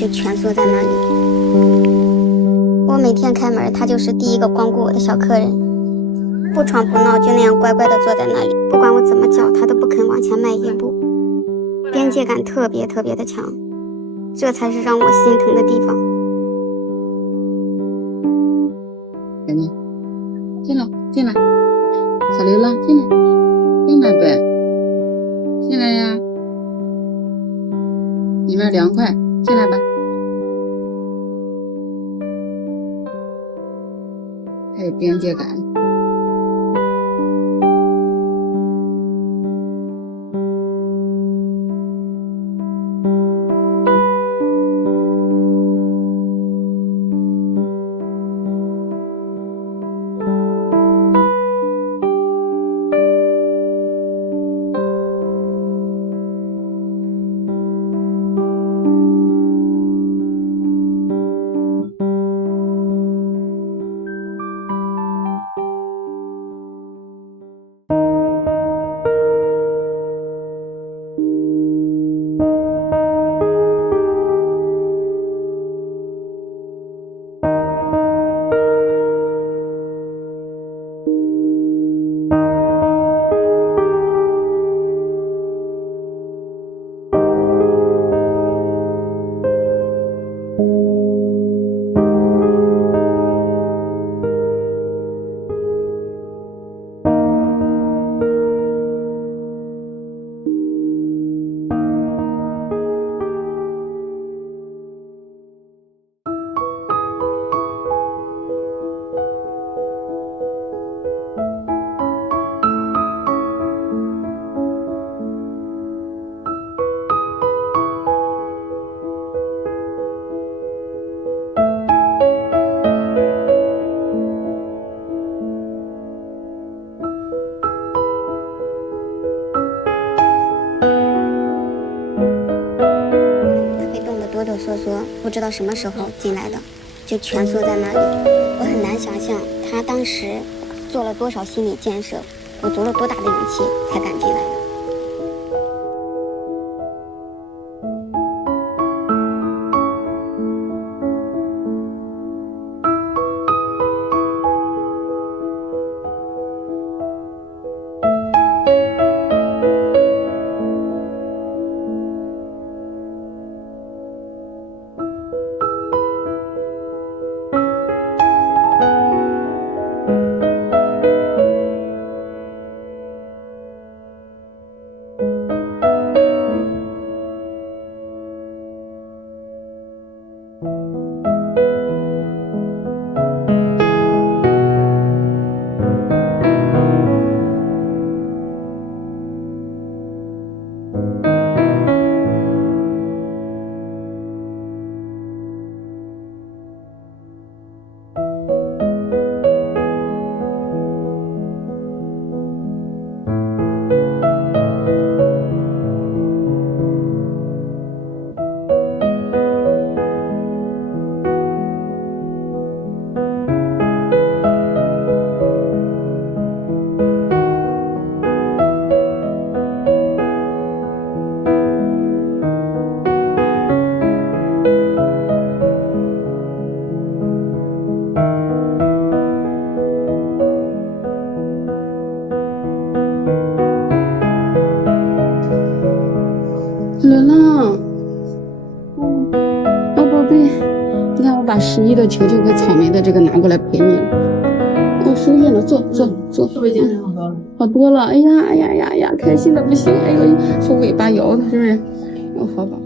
就蜷缩在那里。我每天开门，它就是第一个光顾我的小客人，不闯不闹，就那样乖乖地坐在那里，不管我怎么叫，它都不肯往前迈一步，边界感特别的强，这才是让我心疼的地方。进来，小刘了，进来呗，进来呀，里面凉快，进来吧。还有边界感。哆哆嗦嗦，不知道什么时候进来的，就蜷缩在那里。我很难想象他当时做了多少心理建设，鼓足了多大的勇气才敢进来的。冷了，宝贝，你看我把11的球球和草莓的这个拿过来陪你了。我输液了，坐，是不是精神好多了？好多了，哎呀，开心的不行，哎呦，手尾巴摇的，是不是？好宝。